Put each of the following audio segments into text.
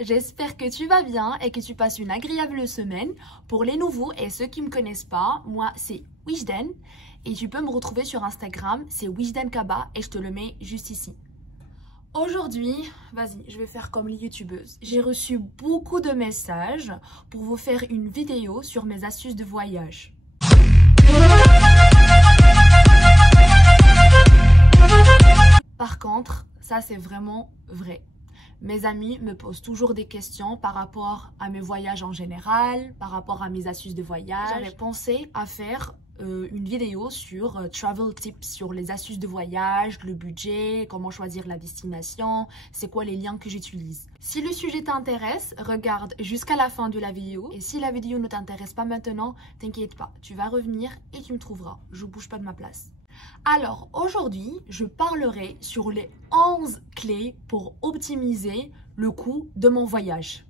j'espère que tu vas bien et que tu passes une agréable semaine. Pour les nouveaux et ceux qui ne me connaissent pas, moi c'est Wijden et tu peux me retrouver sur Instagram, c'est Wijden Kaba et je te le mets juste ici. Aujourd'hui, vas-y, je vais faire comme les youtubeuses. J'ai reçu beaucoup de messages pour vous faire une vidéo sur mes astuces de voyage. Par contre, ça c'est vraiment vrai. Mes amis me posent toujours des questions par rapport à mes voyages en général, par rapport à mes astuces de voyage. J'avais pensé à faire une vidéo sur travel tips, sur les astuces de voyage, le budget, comment choisir la destination, c'est quoi les liens que j'utilise. Si le sujet t'intéresse, regarde jusqu'à la fin de la vidéo. Et si la vidéo ne t'intéresse pas maintenant, t'inquiète pas, tu vas revenir et tu me trouveras. Je bouge pas de ma place. Alors aujourd'hui, je parlerai sur les 11 clés pour optimiser le coût de mon voyage.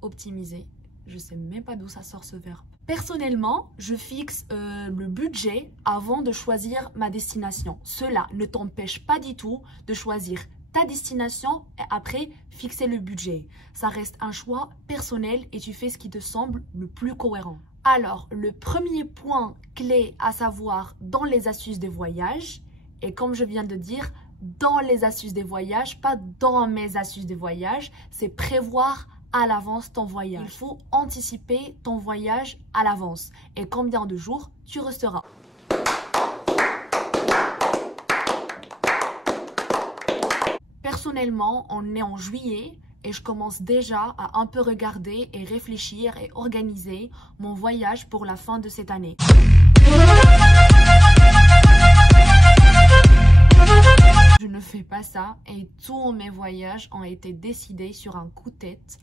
Optimiser, je sais même pas d'où ça sort ce verbe. Personnellement, je fixe le budget avant de choisir ma destination. Cela ne t'empêche pas du tout de choisir ta destination et après fixer le budget. Ça reste un choix personnel et tu fais ce qui te semble le plus cohérent. Alors, le premier point clé à savoir dans les astuces de voyage, et comme je viens de dire, dans les astuces de voyage, pas dans mes astuces de voyage, c'est prévoir à l'avance ton voyage. Il faut anticiper ton voyage à l'avance et combien de jours tu resteras. Personnellement, on est en juillet. Et je commence déjà à un peu regarder et réfléchir et organiser mon voyage pour la fin de cette année. Je ne fais pas ça et tous mes voyages ont été décidés sur un coup de tête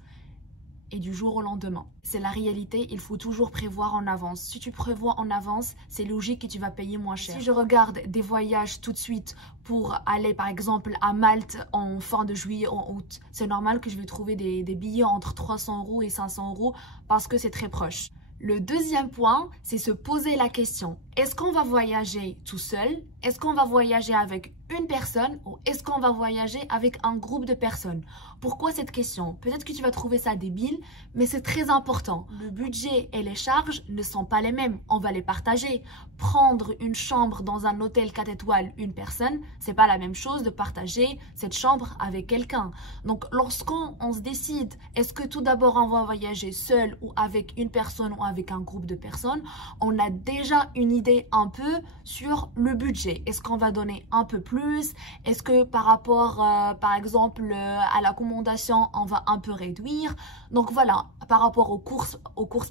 et du jour au lendemain. C'est la réalité, il faut toujours prévoir en avance. Si tu prévois en avance, c'est logique que tu vas payer moins cher. Si je regarde des voyages tout de suite pour aller par exemple à Malte en fin de juillet, en août, c'est normal que je vais trouver des billets entre 300 € et 500 € parce que c'est très proche. Le deuxième point, c'est se poser la question. Est-ce qu'on va voyager tout seul? Est-ce qu'on va voyager avec une personne ou est-ce qu'on va voyager avec un groupe de personnes? Pourquoi cette question? Peut-être que tu vas trouver ça débile, mais c'est très important. Le budget et les charges ne sont pas les mêmes. On va les partager. Prendre une chambre dans un hôtel 4 étoiles, une personne, c'est pas la même chose de partager cette chambre avec quelqu'un. Donc, lorsqu'on se décide, est-ce que tout d'abord on va voyager seul ou avec une personne ou avec un groupe de personnes, on a déjà une idée un peu sur le budget. Est-ce qu'on va donner un peu plus? Est-ce que par rapport, par exemple, à l'accommodation, on va un peu réduire? Donc voilà, par rapport aux courses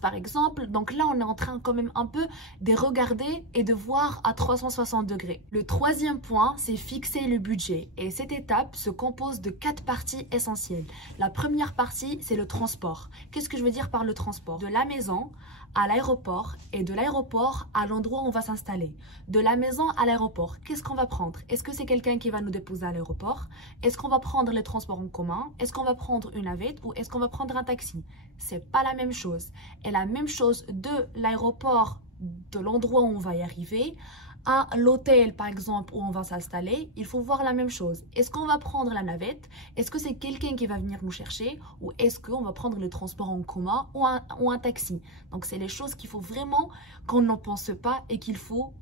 par exemple. Donc là, on est en train quand même un peu de regarder et de voir à 360 degrés. Le troisième point, c'est fixer le budget. Et cette étape se compose de 4 parties essentielles. La première partie, c'est le transport. Qu'est-ce que je veux dire par le transport? De la maison à l'aéroport et de l'aéroport à l'endroit où on va s'installer. De la maison à l'aéroport, qu'est-ce qu'on va prendre? Est-ce que c'est quelqu'un qui va nous déposer à l'aéroport? Est-ce qu'on va prendre les transports en commun? Est-ce qu'on va prendre une navette ou est-ce qu'on va prendre un taxi? C'est pas la même chose. Et la même chose de l'aéroport, de l'endroit où on va y arriver, à l'hôtel par exemple où on va s'installer, il faut voir la même chose. Est-ce qu'on va prendre la navette? Est-ce que c'est quelqu'un qui va venir nous chercher? Ou est-ce qu'on va prendre le transport en commun ou un taxi? Donc c'est les choses qu'il faut vraiment qu'on n'en pense pas et qu'il faut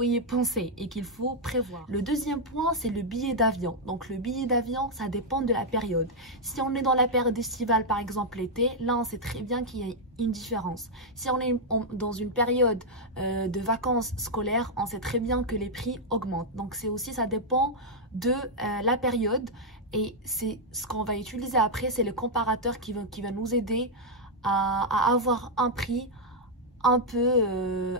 y penser et qu'il faut prévoir. Le deuxième point, c'est le billet d'avion. Donc le billet d'avion, ça dépend de la période. Si on est dans la période estivale, par exemple l'été, là on sait très bien qu'il y a une différence. Si on est dans une période de vacances scolaires, on sait très bien que les prix augmentent. Donc c'est aussi, ça dépend de la période et c'est ce qu'on va utiliser après, c'est le comparateur qui va nous aider à avoir un prix un peu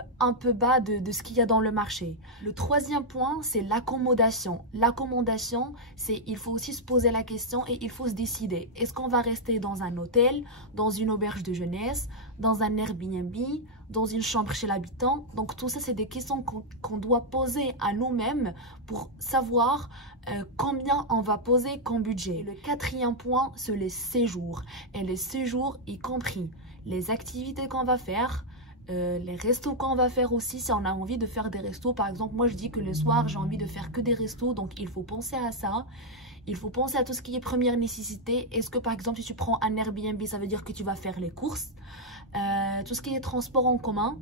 bas de ce qu'il y a dans le marché. Le troisième point, c'est l'accommodation. L'accommodation, c'est il faut aussi se poser la question et il faut se décider. Est-ce qu'on va rester dans un hôtel, dans une auberge de jeunesse, dans un Airbnb, dans une chambre chez l'habitant? Donc tout ça, c'est des questions qu'on doit poser à nous-mêmes pour savoir combien on va poser comme budget. Le quatrième point, c'est les séjours. Et les séjours, y compris les activités qu'on va faire, les restos qu'on va faire aussi, si on a envie de faire des restos. Par exemple, moi je dis que le soir j'ai envie de faire que des restos, donc il faut penser à ça. Il faut penser à tout ce qui est première nécessité. Est-ce que par exemple, si tu prends un Airbnb, ça veut dire que tu vas faire les courses? Tout ce qui est transport en commun.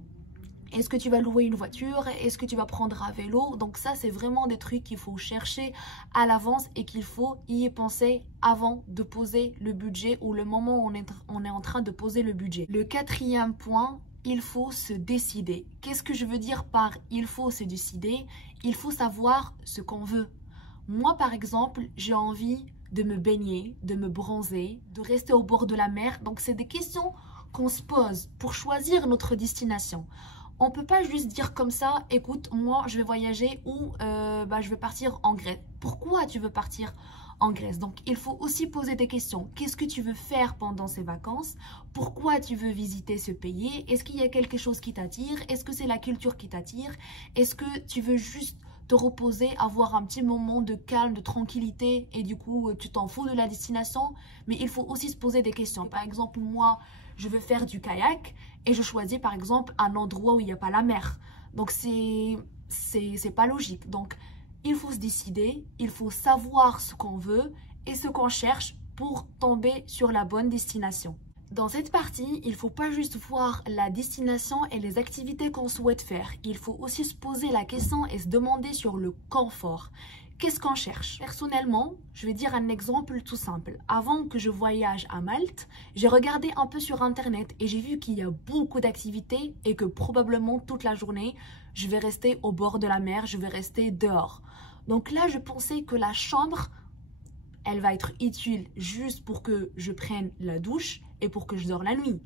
Est-ce que tu vas louer une voiture? Est-ce que tu vas prendre un vélo? Donc ça, c'est vraiment des trucs qu'il faut chercher à l'avance et qu'il faut y penser avant de poser le budget ou le moment où on est en train de poser le budget. Le quatrième point, il faut se décider. Qu'est-ce que je veux dire par il faut se décider? Il faut savoir ce qu'on veut. Moi, par exemple, j'ai envie de me baigner, de me bronzer, de rester au bord de la mer. Donc, c'est des questions qu'on se pose pour choisir notre destination. On ne peut pas juste dire comme ça, écoute, moi, je vais voyager ou je vais partir en Grèce. Pourquoi tu veux partir en Grèce? Donc, il faut aussi poser des questions. Qu'est-ce que tu veux faire pendant ces vacances? Pourquoi tu veux visiter ce pays? Est-ce qu'il y a quelque chose qui t'attire? Est-ce que c'est la culture qui t'attire? Est-ce que tu veux juste te reposer, avoir un petit moment de calme, de tranquillité et du coup, tu t'en fous de la destination? Mais il faut aussi se poser des questions. Par exemple, moi, je veux faire du kayak et je choisis par exemple un endroit où il n'y a pas la mer. Donc, c'est pas logique. Donc, il faut se décider, il faut savoir ce qu'on veut et ce qu'on cherche pour tomber sur la bonne destination. Dans cette partie, il ne faut pas juste voir la destination et les activités qu'on souhaite faire. Il faut aussi se poser la question et se demander sur le confort. Qu'est-ce qu'on cherche? Personnellement, je vais dire un exemple tout simple. Avant que je voyage à Malte, j'ai regardé un peu sur internet et j'ai vu qu'il y a beaucoup d'activités et que probablement toute la journée, je vais rester au bord de la mer, je vais rester dehors. Donc là, je pensais que la chambre, elle va être utile juste pour que je prenne la douche et pour que je dors la nuit.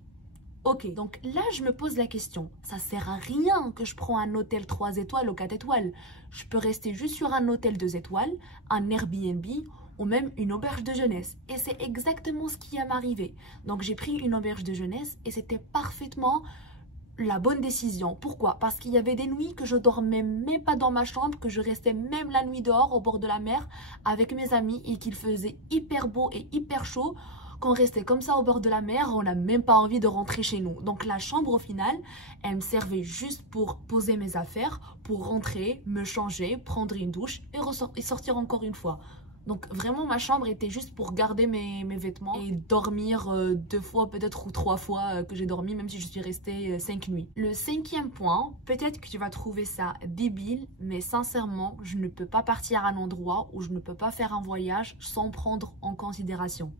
Ok, donc là, je me pose la question. Ça sert à rien que je prends un hôtel 3 étoiles ou 4 étoiles. Je peux rester juste sur un hôtel 2 étoiles, un Airbnb ou même une auberge de jeunesse. Et c'est exactement ce qui va m'arriver. Donc, j'ai pris une auberge de jeunesse et c'était parfaitement la bonne décision. Pourquoi? Parce qu'il y avait des nuits que je dormais même pas dans ma chambre, que je restais même la nuit dehors au bord de la mer avec mes amis et qu'il faisait hyper beau et hyper chaud. Quand on restait comme ça au bord de la mer, on n'a même pas envie de rentrer chez nous. Donc la chambre au final, elle me servait juste pour poser mes affaires, pour rentrer, me changer, prendre une douche et sortir encore une fois. Donc vraiment ma chambre était juste pour garder mes vêtements et dormir 2 fois peut-être ou 3 fois que j'ai dormi, même si je suis restée 5 nuits. Le cinquième point, peut-être que tu vas trouver ça débile, mais sincèrement, je ne peux pas partir à un endroit où je ne peux pas faire un voyage sans prendre en considération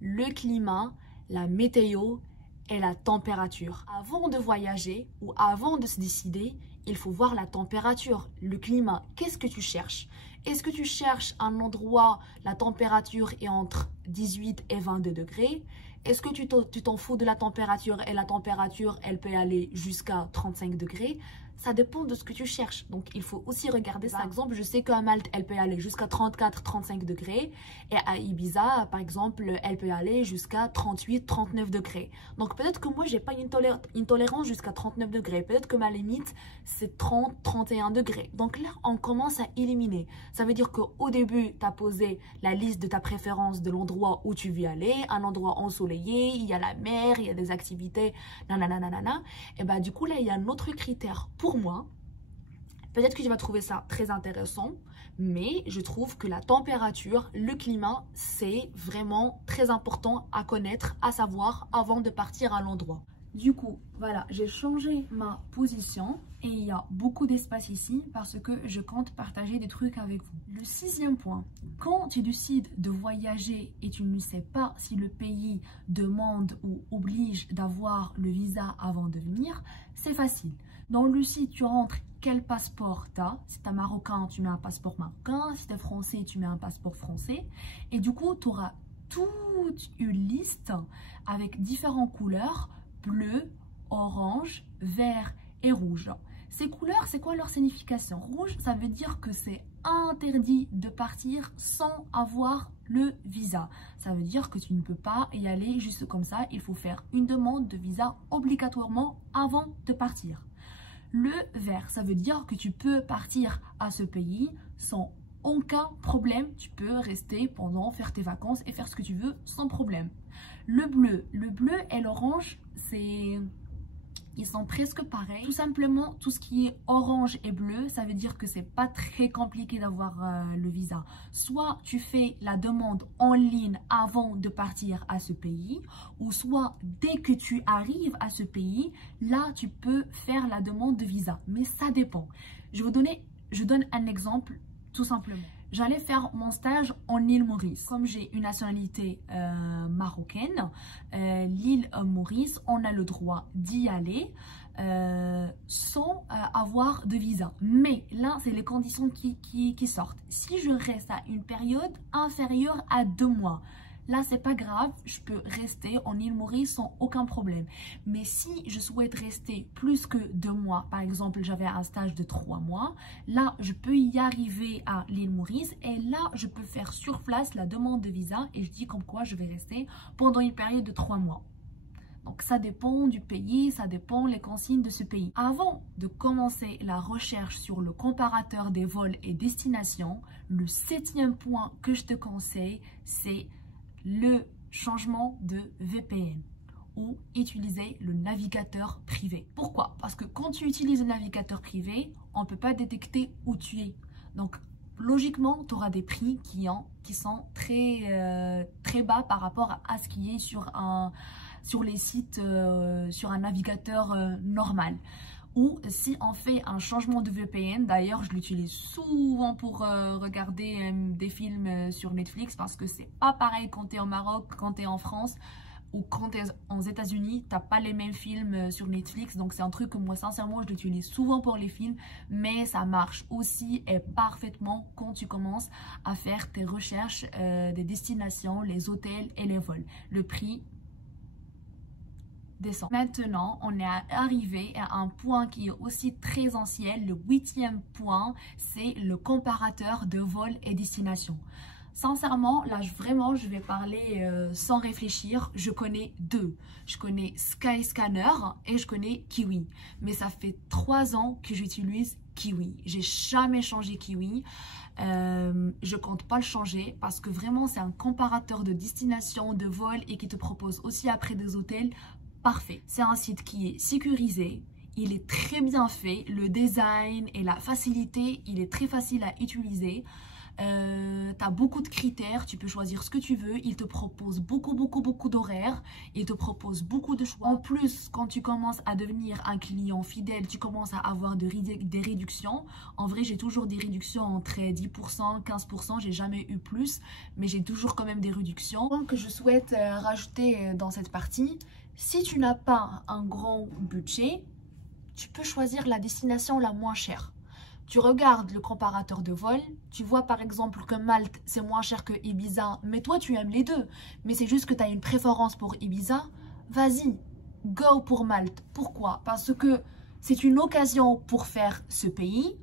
le climat, la météo et la température. Avant de voyager ou avant de se décider, il faut voir la température, le climat. Qu'est-ce que tu cherches? Est-ce que tu cherches un endroit, la température est entre 18 et 22 degrés? Est-ce que tu t'en fous de la température et la température, elle peut aller jusqu'à 35 degrés? Ça dépend de ce que tu cherches. Donc, il faut aussi regarder ça. Par exemple, je sais qu'à Malte, elle peut aller jusqu'à 34-35 degrés. Et à Ibiza, par exemple, elle peut aller jusqu'à 38-39 degrés. Donc, peut-être que moi, j'ai pas une tolérance jusqu'à 39 degrés. Peut-être que ma limite, c'est 30-31 degrés. Donc là, on commence à éliminer. Ça veut dire qu'au début, tu as posé la liste de ta préférence de l'endroit où tu veux aller. Un endroit ensoleillé, il y a la mer, il y a des activités, nanana. Et bah, du coup, là, il y a un autre critère pour moi. Peut-être que tu vas trouver ça très intéressant, mais je trouve que la température, le climat, c'est vraiment très important à connaître, à savoir avant de partir à l'endroit. Du coup, voilà, j'ai changé ma position et il y a beaucoup d'espace ici parce que je compte partager des trucs avec vous. Le sixième point, quand tu décides de voyager et tu ne sais pas si le pays demande ou oblige d'avoir le visa avant de venir, c'est facile. Dans le site, tu rentres quel passeport tu as. Si tu es marocain, tu mets un passeport marocain. Si tu es français, tu mets un passeport français. Et du coup, tu auras toute une liste avec différentes couleurs: bleu, orange, vert et rouge. Ces couleurs, c'est quoi leur signification? Rouge, ça veut dire que c'est interdit de partir sans avoir le visa. Ça veut dire que tu ne peux pas y aller juste comme ça. Il faut faire une demande de visa obligatoirement avant de partir. Le vert, ça veut dire que tu peux partir à ce pays sans aucun problème. Tu peux rester faire tes vacances et faire ce que tu veux sans problème. Le bleu et l'orange, ils sont presque pareils. Tout simplement, tout ce qui est orange et bleu, ça veut dire que c'est pas très compliqué d'avoir le visa. Soit tu fais la demande en ligne avant de partir à ce pays, ou soit dès que tu arrives à ce pays, là tu peux faire la demande de visa. Mais ça dépend. Je donne un exemple tout simplement. J'allais faire mon stage en île Maurice. Comme j'ai une nationalité marocaine, l'île Maurice, on a le droit d'y aller sans avoir de visa. Mais là, c'est les conditions qui sortent. Si je reste à une période inférieure à 2 mois, là, c'est pas grave, je peux rester en île Maurice sans aucun problème. Mais si je souhaite rester plus que 2 mois, par exemple, j'avais un stage de 3 mois, là, je peux y arriver à l'île Maurice et là, je peux faire sur place la demande de visa et je dis comme quoi je vais rester pendant une période de 3 mois. Donc, ça dépend du pays, ça dépend les consignes de ce pays. Avant de commencer la recherche sur le comparateur des vols et destinations, le 7e point que je te conseille, c'est le changement de VPN ou utiliser le navigateur privé. Pourquoi? Parce que quand tu utilises le navigateur privé, on ne peut pas détecter où tu es. Donc, logiquement, tu auras des prix qui sont très bas par rapport à ce qui est sur les sites, sur un navigateur normal. Ou si on fait un changement de VPN, d'ailleurs je l'utilise souvent pour regarder des films sur Netflix parce que c'est pas pareil quand tu es au Maroc, quand tu es en France ou quand tu es aux États-Unis, tu n'as pas les mêmes films sur Netflix. Donc c'est un truc que moi sincèrement je l'utilise souvent pour les films, mais ça marche aussi et parfaitement quand tu commences à faire tes recherches des destinations, les hôtels et les vols. Le prix descend. Maintenant, on est arrivé à un point qui est aussi très essentiel. Le 8e point, c'est le comparateur de vols et destinations. Sincèrement, là vraiment, je vais parler sans réfléchir. Je connais 2. Je connais Skyscanner et je connais Kiwi. Mais ça fait 3 ans que j'utilise Kiwi. J'ai jamais changé Kiwi. Je compte pas le changer parce que vraiment, c'est un comparateur de destination, de vol et qui te propose aussi après des hôtels. Parfait. C'est un site qui est sécurisé, il est très bien fait, le design et la facilité, il est très facile à utiliser. Tu as beaucoup de critères, tu peux choisir ce que tu veux, il te propose beaucoup d'horaires, il te propose beaucoup de choix. En plus, quand tu commences à devenir un client fidèle, tu commences à avoir des réductions. En vrai, j'ai toujours des réductions entre 10%, 15%, j'ai jamais eu plus, mais j'ai toujours quand même des réductions. Donc, que je souhaite rajouter dans cette partie, si tu n'as pas un grand budget, tu peux choisir la destination la moins chère. Tu regardes le comparateur de vol, tu vois par exemple que Malte c'est moins cher que Ibiza, mais toi tu aimes les deux, mais c'est juste que tu as une préférence pour Ibiza, vas-y, go pour Malte. Pourquoi? Parce que c'est une occasion pour faire ce pays,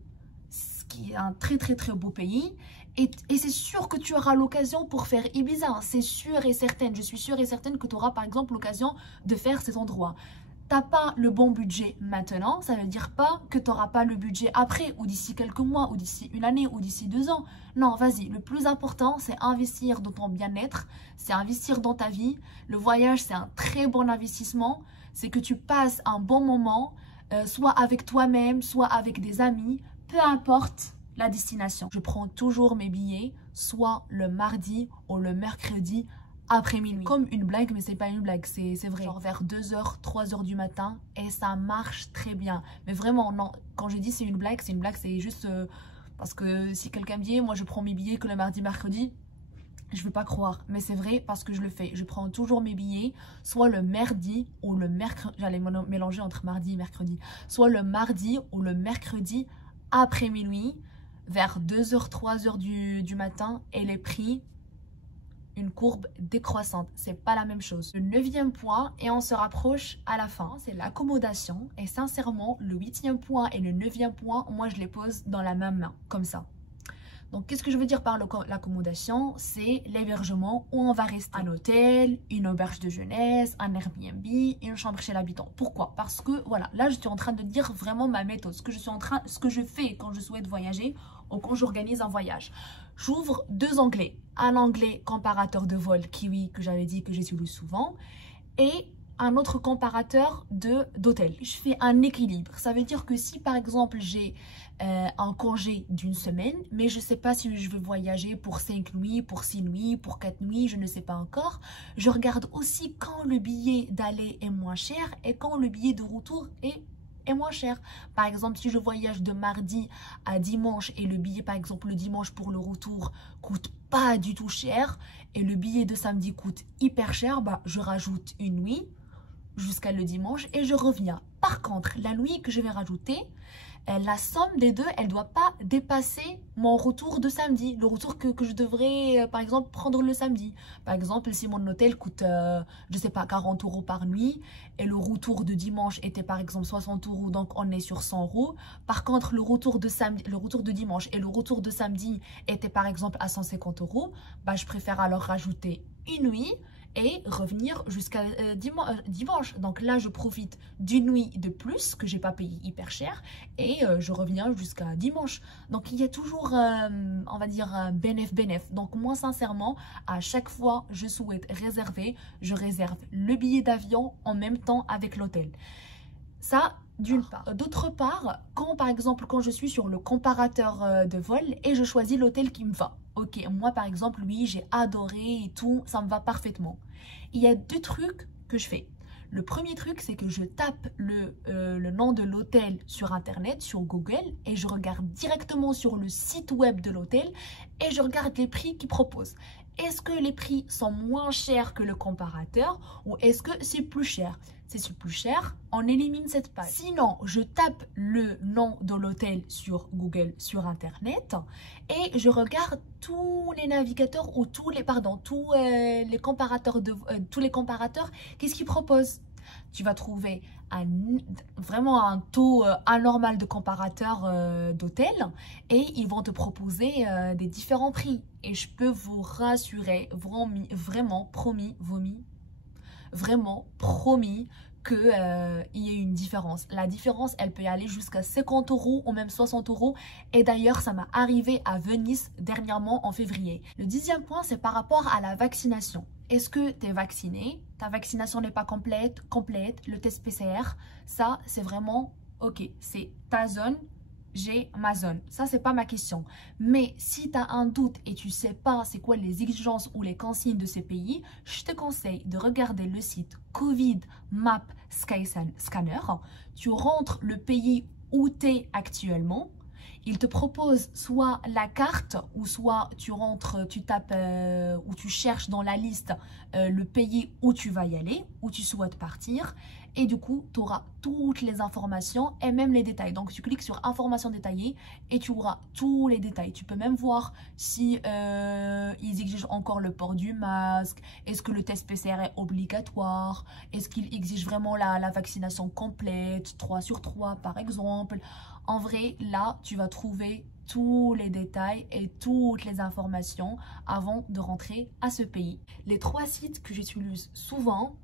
ce qui est un très beau pays, et c'est sûr que tu auras l'occasion pour faire Ibiza, c'est sûr et certaine, je suis sûre et certaine que tu auras par exemple l'occasion de faire cet endroit. T'as pas le bon budget maintenant, ça veut dire pas que tu n'auras pas le budget après, ou d'ici quelques mois, ou d'ici une année, ou d'ici 2 ans. Non, vas-y, le plus important, c'est investir dans ton bien-être, c'est investir dans ta vie. Le voyage, c'est un très bon investissement, c'est que tu passes un bon moment, soit avec toi-même, soit avec des amis, peu importe la destination. Je prends toujours mes billets, soit le mardi ou le mercredi, après minuit. Comme une blague, mais c'est pas une blague, c'est vrai. Genre vers 2h, 3h du matin et ça marche très bien. Mais vraiment, non, quand je dis c'est une blague, c'est juste parce que si quelqu'un me dit, moi je prends mes billets que le mardi, mercredi, je vais pas croire. Mais c'est vrai parce que je le fais. Je prends toujours mes billets, soit le mardi ou le mercredi, j'allais mélanger entre mardi et mercredi, soit le mardi ou le mercredi après minuit, vers 2h, 3h du matin et les prix, une courbe décroissante, c'est pas la même chose. Le 9e point, et on se rapproche à la fin, c'est l'accommodation. Et sincèrement, le 8e point et le 9e point, moi je les pose dans la même main, comme ça. Donc qu'est-ce que je veux dire par l'accommodation? C'est l'hébergement où on va rester. Un hôtel, une auberge de jeunesse, un Airbnb, une chambre chez l'habitant. Pourquoi? Parce que voilà, là je suis en train de dire vraiment ma méthode, ce que je fais quand je souhaite voyager ou quand j'organise un voyage. J'ouvre 2 onglets. Un onglet comparateur de vol Kiwi que j'avais dit que j'utilise souvent et un autre comparateur d'hôtel. Je fais un équilibre. Ça veut dire que si par exemple j'ai un congé d'une semaine, mais je ne sais pas si je veux voyager pour 5 nuits, pour 6 nuits, pour 4 nuits, je ne sais pas encore. Je regarde aussi quand le billet d'aller est moins cher et quand le billet de retour est moins cher. Par exemple, si je voyage de mardi à dimanche et le billet, par exemple, le dimanche pour le retour coûte pas du tout cher et le billet de samedi coûte hyper cher, bah, je rajoute une nuit jusqu'à le dimanche et je reviens. Par contre, la nuit que je vais rajouter, la somme des deux, elle ne doit pas dépasser mon retour de samedi. Le retour que je devrais, par exemple, prendre le samedi. Par exemple, si mon hôtel coûte, je ne sais pas, 40 € par nuit et le retour de dimanche était par exemple 60 €, donc on est sur 100 €. Par contre, le retour de dimanche et le retour de samedi était par exemple à 150 €, bah, je préfère alors rajouter une nuit et revenir jusqu'à dimanche. Donc là, je profite d'une nuit de plus que j'ai pas payé hyper cher et je reviens jusqu'à dimanche. Donc il y a toujours, on va dire, bénéf. Donc moi, sincèrement, à chaque fois je souhaite réserver, je réserve le billet d'avion en même temps avec l'hôtel. Ça, d'une part. D'autre part, par exemple, quand je suis sur le comparateur de vol et je choisis l'hôtel qui me va. Ok, moi par exemple, oui, j'ai adoré et tout, ça me va parfaitement. Il y a deux trucs que je fais. Le premier truc, c'est que je tape le nom de l'hôtel sur Internet, sur Google, et je regarde directement sur le site web de l'hôtel et je regarde les prix qu'ils proposent. Est-ce que les prix sont moins chers que le comparateur ou est-ce que c'est plus cher? Si c'est plus cher, on élimine cette page. Sinon, je tape le nom de l'hôtel sur Google, sur Internet et je regarde tous les navigateurs ou tous les comparateurs, qu'est-ce qu'ils proposent? Tu vas trouver vraiment un taux anormal de comparateurs d'hôtels et ils vont te proposer des différents prix. Et je peux vous rassurer, vraiment promis qu'il y ait une différence. La différence, elle peut aller jusqu'à 50 € ou même 60 €. Et d'ailleurs, ça m'est arrivé à Venise dernièrement en février. Le 10e point, c'est par rapport à la vaccination. Est-ce que tu es vacciné? Ta vaccination n'est pas complète, le test PCR, ça, c'est vraiment ok. C'est ta zone, j'ai ma zone. Ça, c'est pas ma question. Mais si tu as un doute et tu sais pas c'est quoi les exigences ou les consignes de ces pays, je te conseille de regarder le site Covid Map Skyscanner. Tu rentres le pays où tu es actuellement. Il te propose soit la carte ou soit tu tapes ou tu cherches dans la liste le pays où tu vas y aller, où tu souhaites partir. Et du coup, tu auras toutes les informations et même les détails. Donc, tu cliques sur informations détaillées et tu auras tous les détails. Tu peux même voir si ils exigent encore le port du masque. Est-ce que le test PCR est obligatoire? Est-ce qu'ils exigent vraiment la vaccination complète, 3 sur 3 par exemple? En vrai, là, tu vas trouver tous les détails et toutes les informations avant de rentrer à ce pays. Les 3 sites que j'utilise souvent,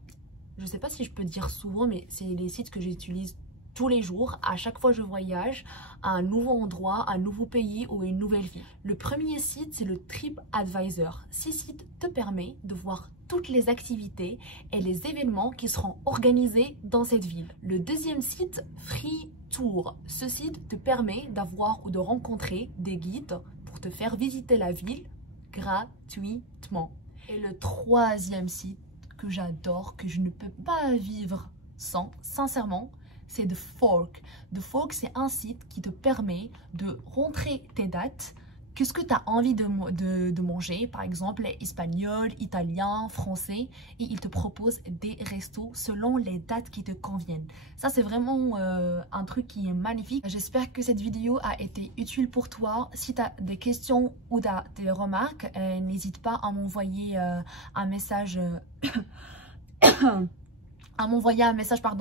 je ne sais pas si je peux dire souvent, mais c'est les sites que j'utilise tous les jours. À chaque fois que je voyage à un nouveau endroit, un nouveau pays ou une nouvelle ville. Le premier site, c'est le TripAdvisor. Ce site te permet de voir toutes les activités et les événements qui seront organisés dans cette ville. Le deuxième site, FreeTour. Ce site te permet d'avoir ou de rencontrer des guides pour te faire visiter la ville gratuitement. Et le troisième site que j'adore, que je ne peux pas vivre sans, sincèrement, c'est The Fork. The Fork, c'est un site qui te permet de rentrer tes dates. Qu'est-ce que tu as envie de manger? Par exemple, espagnol, italien, français. Et il te propose des restos selon les dates qui te conviennent. Ça, c'est vraiment un truc qui est magnifique. J'espère que cette vidéo a été utile pour toi. Si tu as des questions ou des remarques, n'hésite pas à m'envoyer un message...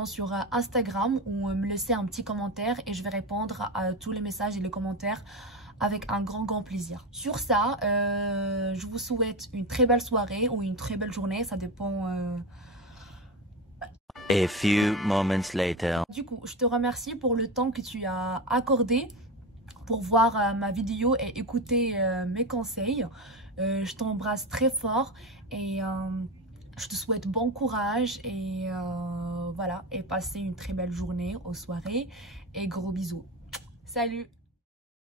sur Instagram ou me laisser un petit commentaire et je vais répondre à tous les messages et les commentaires avec un grand plaisir. Sur ça, je vous souhaite une très belle soirée ou une très belle journée, ça dépend. A few moments later. Du coup, je te remercie pour le temps que tu as accordé pour voir ma vidéo et écouter mes conseils. Je t'embrasse très fort et Je te souhaite bon courage et voilà, et passer une très belle journée aux soirées et gros bisous. Salut!